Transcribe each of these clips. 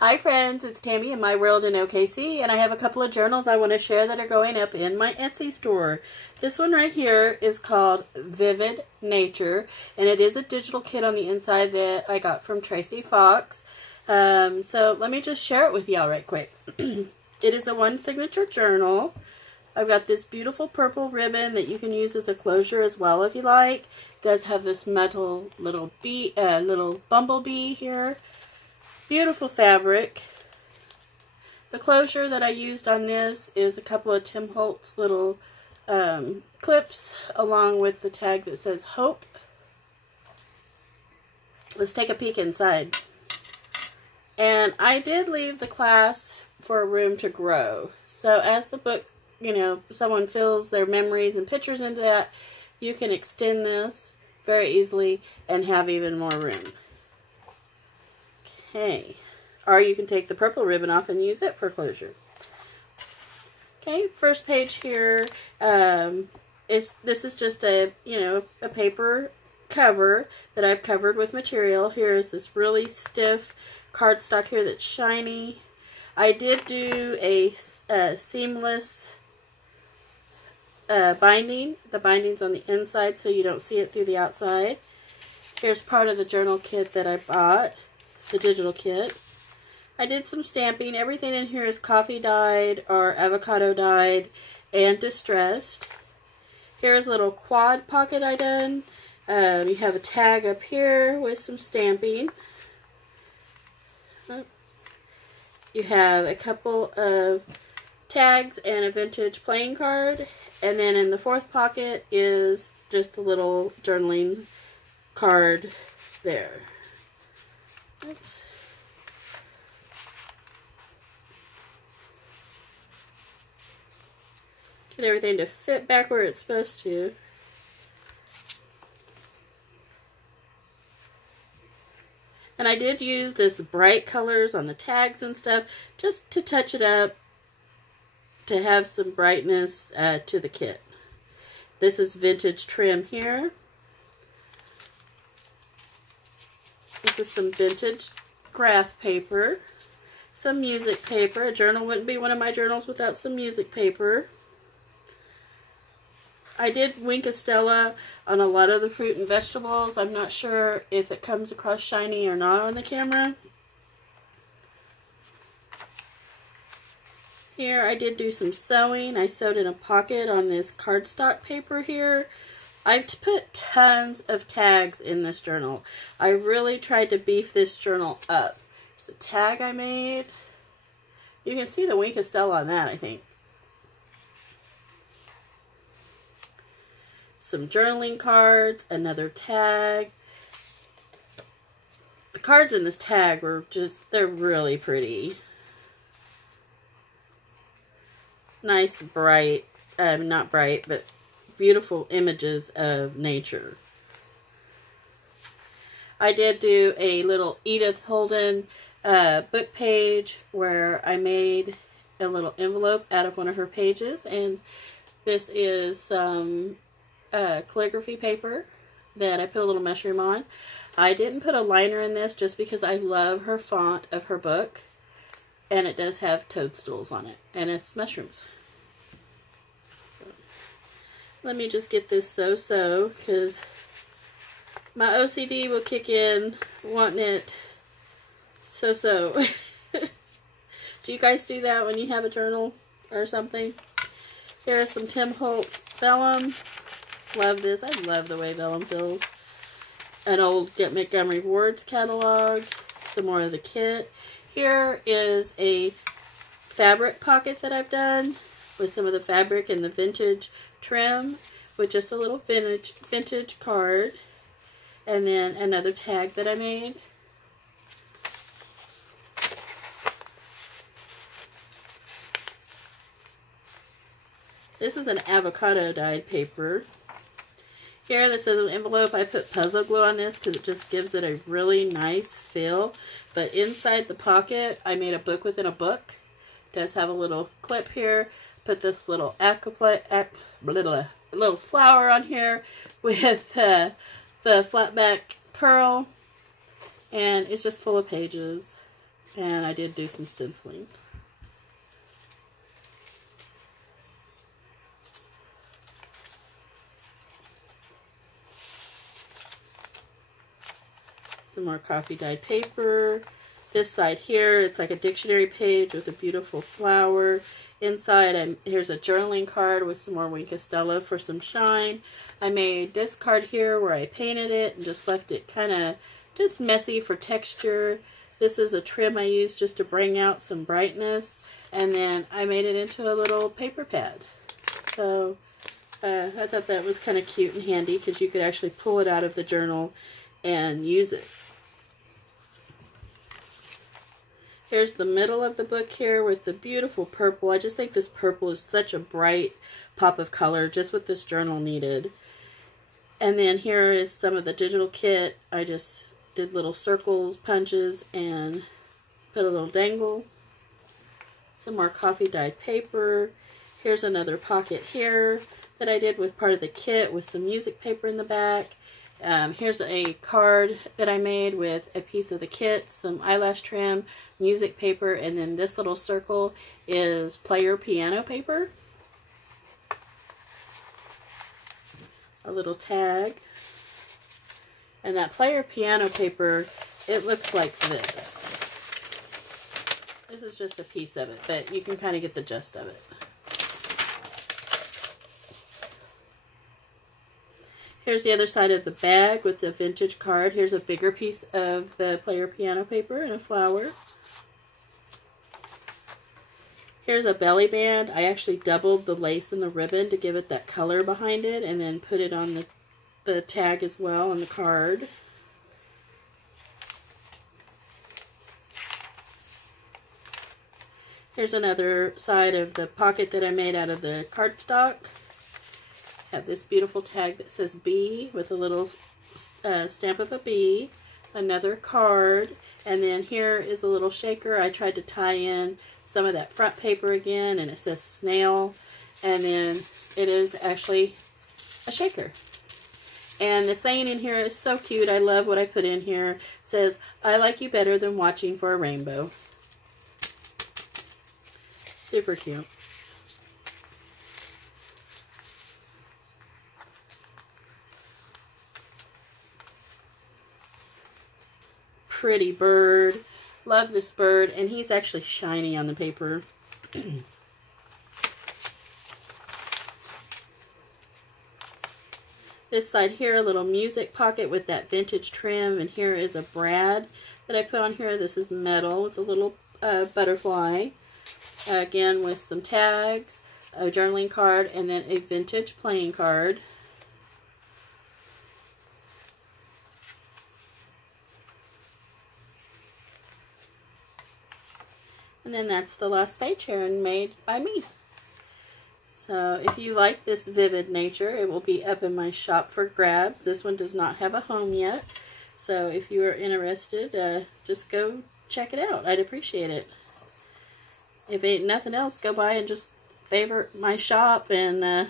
Hi friends, it's Tammy in My World in OKC, and I have a couple of journals I want to share that are going up in my Etsy store. This one right here is called Vivid Nature, and it is a digital kit on the inside that I got from Tracy Fox. So let me just share it with y'all right quick. It is a one signature journal. I've got this beautiful purple ribbon that you can use as a closure as well if you like. It does have this metal little bumblebee here. Beautiful fabric. The closure that I used on this is a couple of Tim Holtz little clips along with the tag that says Hope. Let's take a peek inside. And I did leave the clasp for room to grow. So as the book, someone fills their memories and pictures into that, you can extend this very easily and have even more room. Okay, or you can take the purple ribbon off and use it for closure. Okay, first page here this is just a paper cover that I've covered with material. Here is this really stiff cardstock here that's shiny. I did do a seamless binding. The binding's on the inside so you don't see it through the outside. Here's part of the journal kit that I bought. The digital kit. I did some stamping. Everything in here is coffee dyed or avocado dyed and distressed. Here's a little quad pocket I done. You have a tag up here with some stamping. You have a couple of tags and a vintage playing card. And then in the fourth pocket is just a little journaling card there. Oops. Get everything to fit back where it's supposed to. And I did use this bright colors on the tags and stuff just to touch it up, to have some brightness to the kit. This is vintage trim here. This is some vintage graph paper, some music paper. A journal wouldn't be one of my journals without some music paper. I did Wink of Stella on a lot of the fruit and vegetables. I'm not sure if it comes across shiny or not on the camera. Here I did do some sewing. I sewed in a pocket on this cardstock paper here. I've put tons of tags in this journal. I really tried to beef this journal up. There's a tag I made. You can see the Wink of Stella on that, I think. Some journaling cards, another tag. The cards in this tag were they're really pretty. Nice, bright, not bright, but beautiful images of nature. I did do a little Edith Holden book page where I made a little envelope out of one of her pages, and this is some calligraphy paper that I put a little mushroom on. I didn't put a liner in this just because I love her font of her book, and it does have toadstools on it, and it's mushrooms. Let me just get this so because my OCD will kick in wanting it so. Do you guys do that when you have a journal or something? Here is some Tim Holtz vellum. Love this. I love the way vellum feels. An old Get Montgomery Ward's catalog. Some more of the kit. Here is a fabric pocket that I've done with some of the fabric and the vintage trim with just a little vintage card, and then another tag that I made. This is an avocado dyed paper. Here, this is an envelope. I put puzzle glue on this because it just gives it a really nice feel. But inside the pocket, I made a book within a book. It does have a little clip here. Put this little little flower on here with the flat back pearl, and it's just full of pages. And I did do some stenciling. Some more coffee dyed paper. This side here, it's like a dictionary page with a beautiful flower. Inside, here's a journaling card with some more Wink of Stella for some shine. I made this card here where I painted it and just left it kind of just messy for texture. This is a trim I used just to bring out some brightness. And then I made it into a little paper pad. So I thought that was kind of cute and handy because you could actually pull it out of the journal and use it. Here's the middle of the book here with the beautiful purple. I just think this purple is such a bright pop of color, just what this journal needed. And then here is some of the digital kit. I just did little circles, punches, and put a little dangle. Some more coffee dyed paper. Here's another pocket here that I did with part of the kit with some music paper in the back. Here's a card that I made with a piece of the kit, some eyelash trim, music paper, and then this little circle is player piano paper. A little tag. And that player piano paper, it looks like this. This is just a piece of it, but you can kind of get the gist of it. Here's the other side of the bag with the vintage card. Here's a bigger piece of the player piano paper and a flower. Here's a belly band. I actually doubled the lace and the ribbon to give it that color behind it and then put it on the tag as well on the card. Here's another side of the pocket that I made out of the cardstock. Have this beautiful tag that says B with a little stamp of a bee, another card, and then here is a little shaker. I tried to tie in some of that front paper again, and it says snail, and then it is actually a shaker. And the saying in here is so cute. I love what I put in here. It says, I like you better than watching for a rainbow. Super cute. Pretty bird. Love this bird, and he's actually shiny on the paper. This side here, a little music pocket with that vintage trim, and here is a brad that I put on here. This is metal with a little butterfly. Again, with some tags, a journaling card, and then a vintage playing card. And then that's the last page here and made by me. So if you like this vivid nature, it will be up in my shop for grabs. This one does not have a home yet. So if you are interested, just go check it out. I'd appreciate it. If ain't nothing else, go by and just favorite my shop and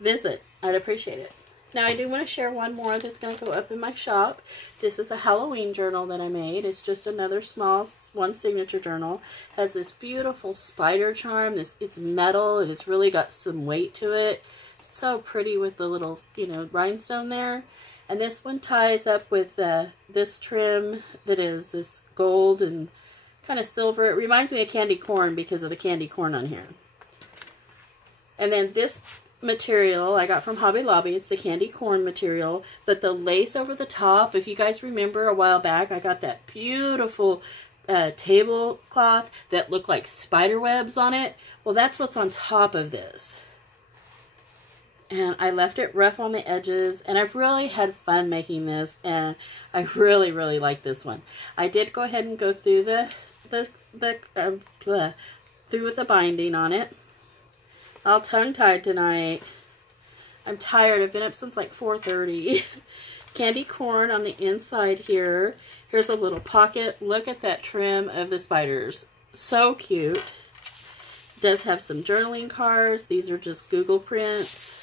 visit. I'd appreciate it. Now I do want to share one more that's going to go up in my shop. This is a Halloween journal that I made. It's just another small one signature journal. It has this beautiful spider charm. It's metal and it's really got some weight to it. So pretty with the little, rhinestone there. And this one ties up with this trim that is this gold and kind of silver. It reminds me of candy corn because of the candy corn on here. And then this material I got from Hobby Lobby. It's the candy corn material, but the lace over the top, if you guys remember a while back, I got that beautiful tablecloth that looked like spider webs on it. Well, that's what's on top of this. And I left it rough on the edges, and I really had fun making this, and I really, really like this one. I did go ahead and go through through with the binding on it. All tongue-tied tonight. I'm tired. I've been up since like 4:30. Candy corn on the inside here. Here's a little pocket. Look at that trim of the spiders. So cute. It does have some journaling cards. These are just Google prints.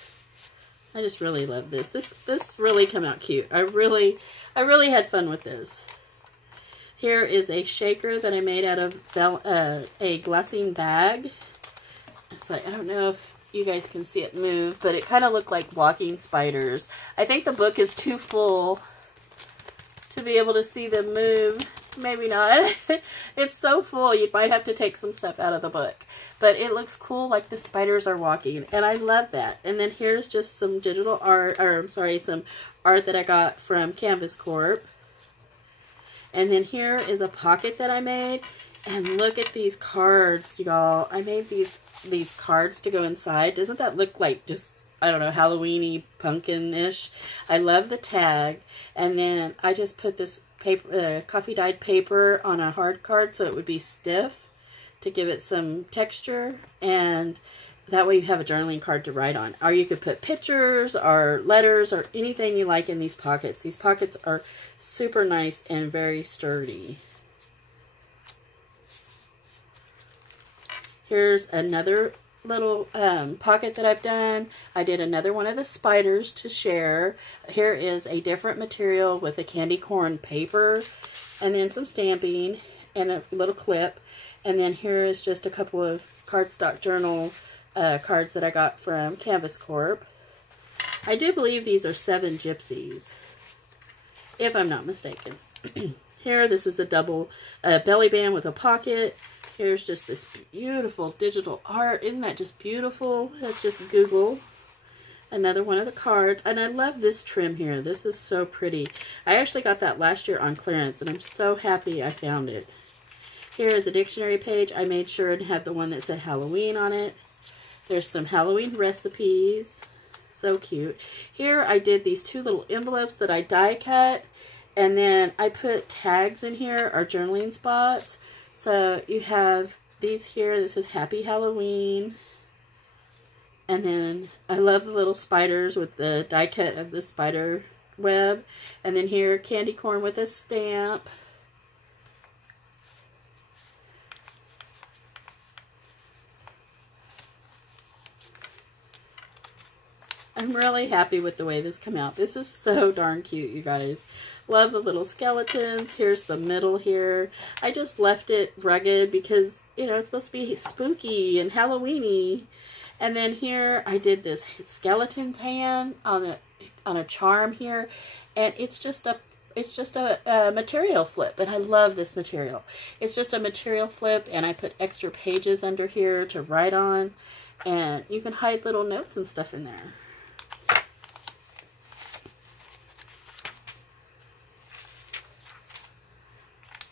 I just really love this. This really came out cute. I really had fun with this. Here is a shaker that I made out of a glassine bag. It's like, I don't know if you guys can see it move, but it kind of looked like walking spiders. I think the book is too full to be able to see them move. Maybe not. It's so full, you might have to take some stuff out of the book. But it looks cool, like the spiders are walking, and I love that. And then here's just some digital art, or I'm sorry, some art that I got from Canvas Corp. And then here is a pocket that I made. And look at these cards, y'all. I made these cards to go inside. Doesn't that look like just, I don't know, Halloween-y, pumpkin-ish? I love the tag. And then I just put this paper, coffee dyed paper on a hard card so it would be stiff to give it some texture. And that way you have a journaling card to write on. Or you could put pictures or letters or anything you like in these pockets. These pockets are super nice and very sturdy. Here's another little pocket that I've done. I did another one of the spiders to share. Here is a different material with a candy corn paper and then some stamping and a little clip. And then here is just a couple of cardstock journal cards that I got from Canvas Corp. I do believe these are 7 gypsies, if I'm not mistaken. Here, this is a double belly band with a pocket. Here's just this beautiful digital art. Isn't that just beautiful? That's just Google. Another one of the cards. And I love this trim here. This is so pretty. I actually got that last year on clearance, and I'm so happy I found it. Here is a dictionary page. I made sure it had the one that said Halloween on it. There's some Halloween recipes. So cute. Here I did these 2 little envelopes that I die cut. And then I put tags in here, or journaling spots. So you have these here. This is Happy Halloween. And then I love the little spiders with the die cut of the spider web. And then here, candy corn with a stamp. I'm really happy with the way this came out. This is so darn cute, you guys. Love the little skeletons. Here's the middle here. I just left it rugged because, you know, it's supposed to be spooky and Halloween-y. And then here I did this skeleton's hand on a charm here, and it's just a material flip, and I love this material. It's just a material flip, and I put extra pages under here to write on, and you can hide little notes and stuff in there.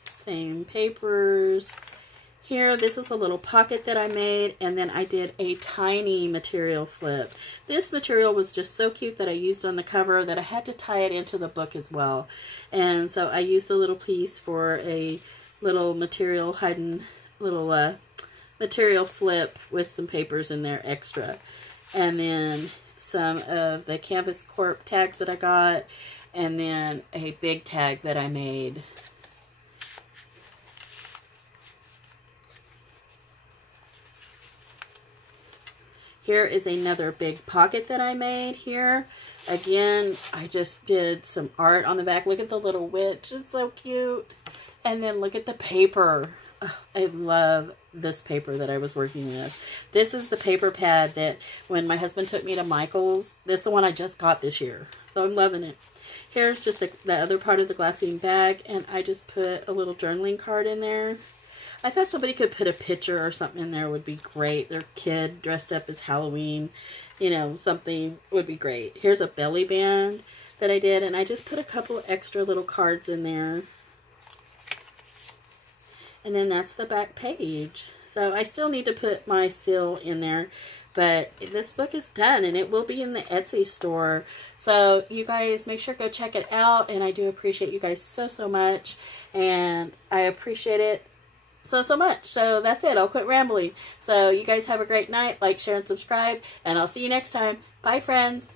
Same papers. Here, this is a little pocket that I made, and then I did a tiny material flip. This material was just so cute that I used on the cover that I had to tie it into the book as well. And so I used a little piece for a little material hiding, little material flip with some papers in there extra. And then some of the Canvas Corp tags that I got, and then a big tag that I made. Here is another big pocket that I made here. Again, I just did some art on the back. Look at the little witch. It's so cute. And then look at the paper. Oh, I love this paper that I was working with. This is the paper pad that when my husband took me to Michael's, this is the one I just got this year. So I'm loving it. Here's just the other part of the glassine bag, and I just put a little journaling card in there. I thought somebody could put a picture or something in there would be great. Their kid dressed up as Halloween, you know, something would be great. Here's a belly band that I did, and I just put a couple of extra little cards in there. And then that's the back page. So I still need to put my seal in there, but this book is done, and it will be in the Etsy store. So you guys make sure to go check it out, and I do appreciate you guys so, so much, and I appreciate it so much. So that's it. I'll quit rambling. So you guys have a great night. Like, share, and subscribe, and I'll see you next time. Bye, friends.